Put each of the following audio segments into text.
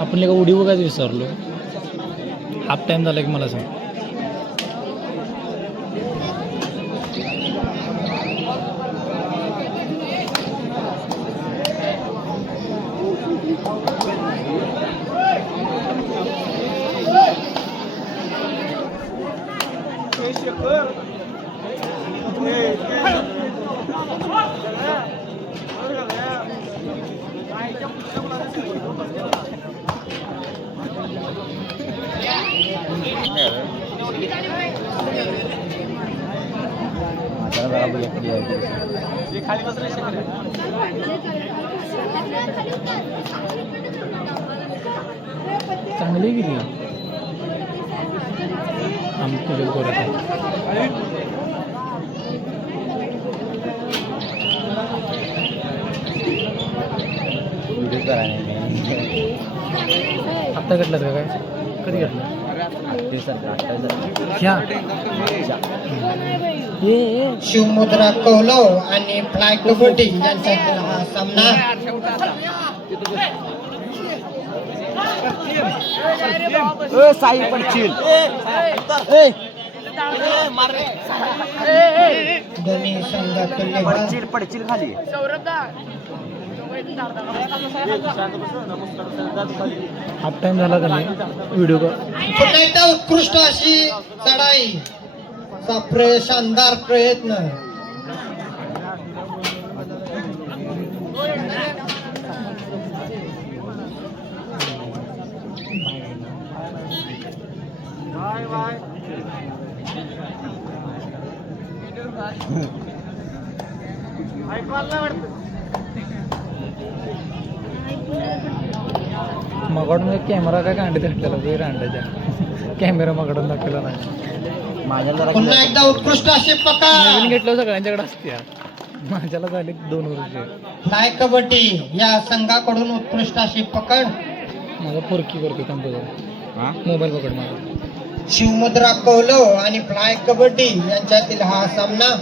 आपण का उडी बघायचं विसरलो. हाफ टाइम झाला की मला सांग. चांगली गेली आमच्या आत्ता घेतलं का काय कधी घेतलं शिवमुद्रा कौलव आणि फ्लाय कबड्डी यांच्यातील हा सामना साई पडचिल दोन्ही संघातील पडचिल खाली हाफ टाइम झाला का नाही व्हिडिओ का पुन्हा एकदा उत्कृष्ट अशी चढाई शानदार प्रयत्न मगाडून कॅमेरा काय कांडीत घातलेला वेळ अंड्याच्या कॅमेरा मगाडून दाखवला नाही माझ्या जरा पुन्हा एकदा उत्कृष्ट अशी नवीन पकड घेतलं सगळ्यांच्याकडे असते माझ्याला झाले 2 वर्ष. फ्लाय कबड्डी या संघाकडून उत्कृष्ट अशी पकड माझा फुरकी करतो कम्प्युटर मोबाईल पकड माझा. शिवमुद्रा कौलव आणि फ्लाय कबड्डी यांच्यातील हा सामना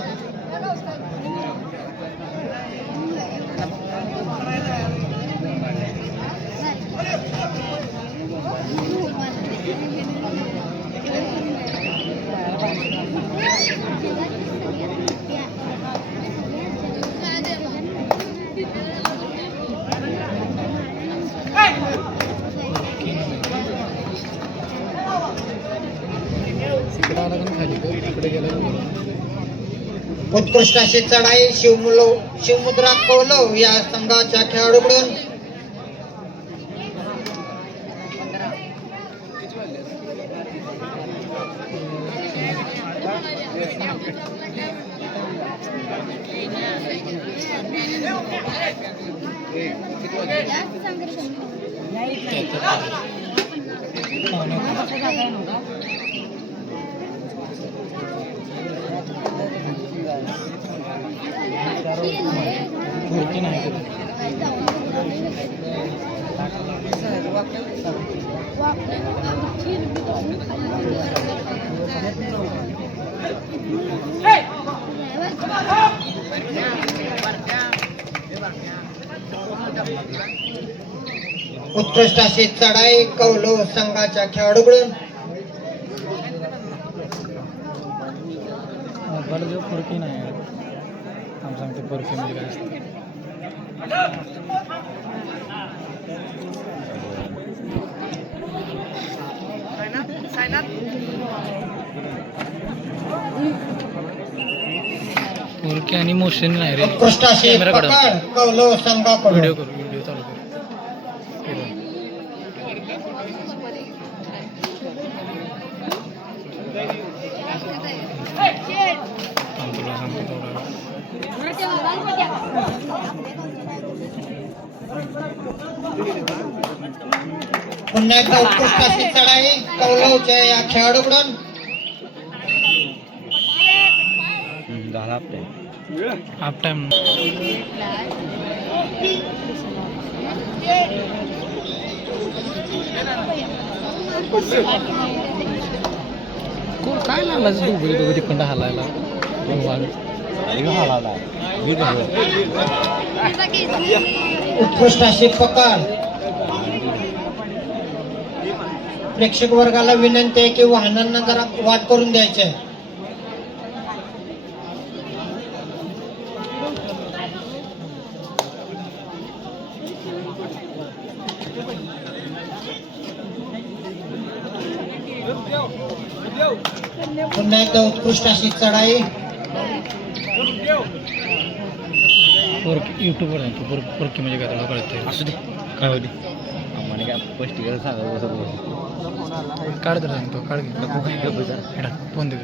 उत्कृष्ट अशी चढाई शिवमुद्रा कौलव या संघाच्या खेळाडूकडून फुरकी नाही उत्कृष्ट अशी चढाई कौलव संघाच्या खेळाडूकडून मोबाईल जो फुरकी नाही आम सांगतो फुरकी म्हणजे काय असते. फुरकी आणि मोशन नाही रे. उत्कृष्ट अशी पकड कौलव संघाकडून व्हिडिओ करू व्हिडिओ चालू करू. तुला सांगतो पुन्हा एकदा उत्कृष्ट अशी चढाई कौलवच्या या खेळाडूकडून झाला हाफ टाइम कोण काय लागला दोघे तिकडं हलायला वाघ उत्कृष्ट अशी पकड. प्रेक्षक वर्गाला विनंती आहे की वाहनांना जरा वाट करून द्यायचे आहे. पुन्हा एकदा उत्कृष्ट अशी चढाई. युट्यूबवर सांगतो पोरकी म्हणजे काय तुला कळतंय. असू दे काय होते आम्हाला काय स्पष्टीकरण सांगा काढ तर सांगतो काढ घे फोन दे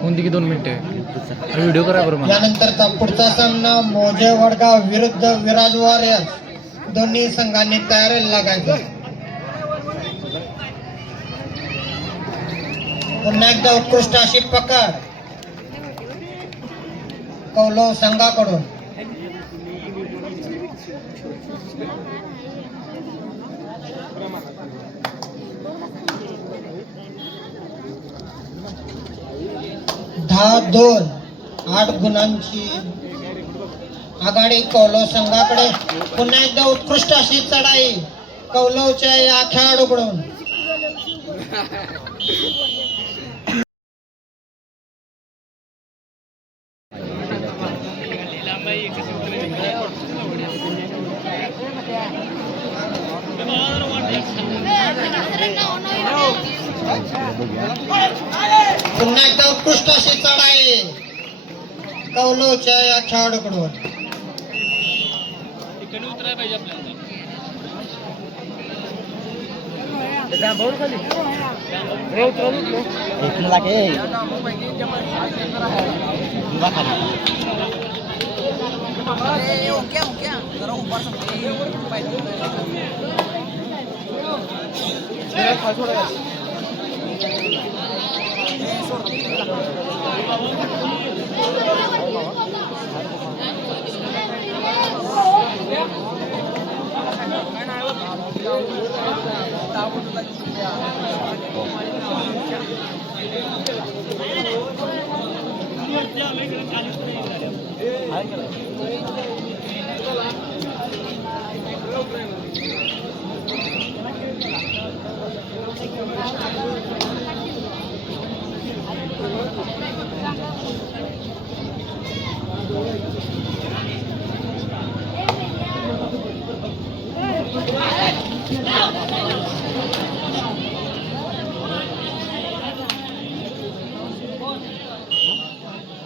फोन दे की 2 मिनिटं व्हिडिओ करा बरं मला. यानंतरचा पुढचा सामना मोजे वडगाव विरुद्ध विराज वॉरियर्स. दोन्ही संघांनी तयारीला लागायचं. पुन्हा एकदा उत्कृष्ट अशी पकड कौलव संघाकडून. दहा 8 गुणांची आघाडी कौलव संघाकडे. पुन्हा एकदा उत्कृष्ट अशी चढाई कौलवच्या या खेळाडूकडून. पुन्हा एकदा उत्कृष्ट अशी चढाई कौलवच्या या खेळाडूकडून.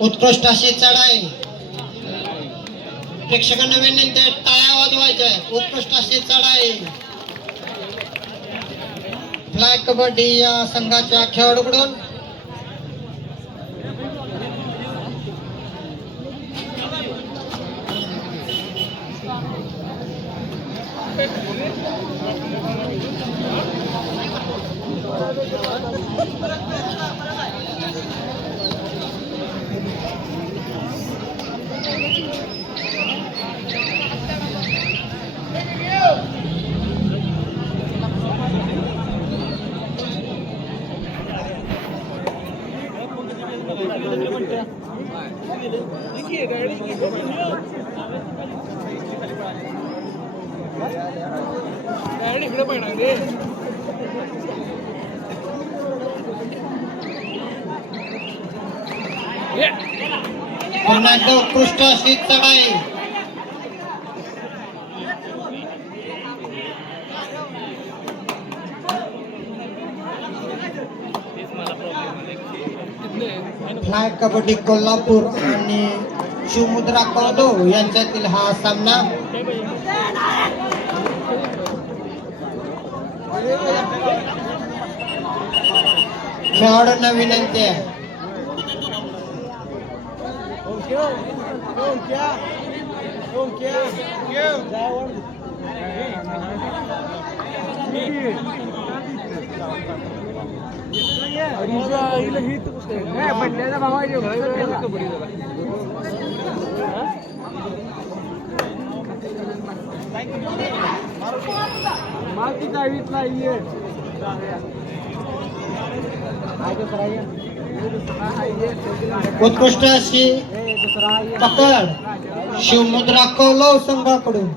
उत्कृष्ट अशी चढाई. प्रेक्षकांना विनंती आहे टाळ्या वाजवायच्या. उत्कृष्ट अशी चढाई. फ्लॅग कबड्डी या संघाच्या खेळाडूकडून. पुन्हा एकदा उत्कृष्ट अशी चढाई. फ्लाय कबड्डी कोल्हापूर आणि शिवमुद्रा कौलव यांच्यातील हा सामना. खेळाडूंना विनंती आहे उत्कृष्ट अशी पकड शिवमुद्रा कौलव संघाकडून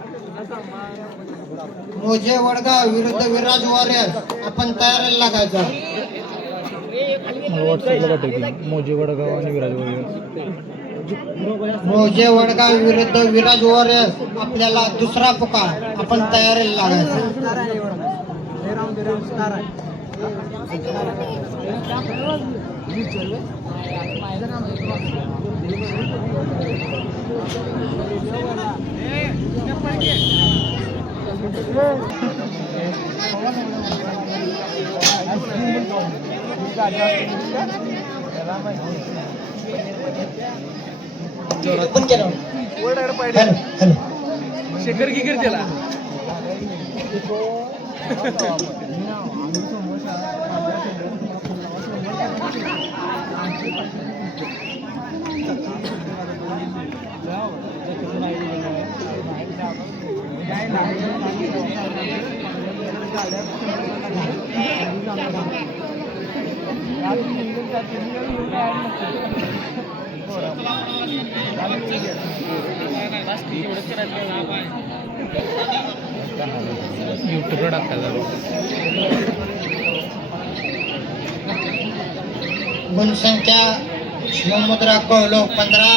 मोजे वडगाव विरुद्ध विराज वॉरियर्स. आपण तयारीला लागायचं. व्हॉट्सअपला पाठवते मोजे वडगाव आणि विराज वॉरियर्स. मोजे वडगाव विरुद्ध विराज वॉरियर्स. आपल्याला दुसरा पुकार. आपण तयारीला लागायचं. पण केलं. हॅलो हॅलो शेखर की त्याला यूट्यूबला टाकायचा. गुणसंख्या शिवमुद्रा कौलव 15.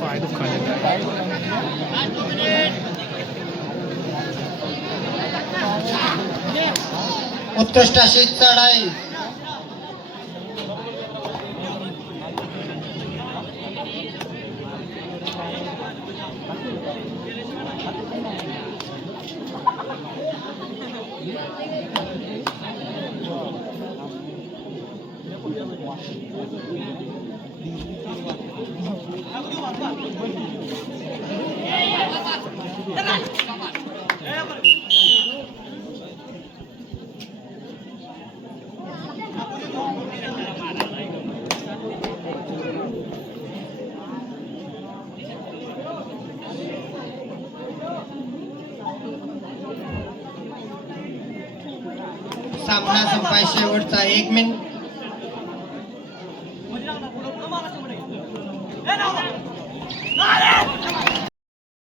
पाय दुखायला उत्कृष्ट अशी चढाई. सामना संपाय शेवटचा 1 मिनिट.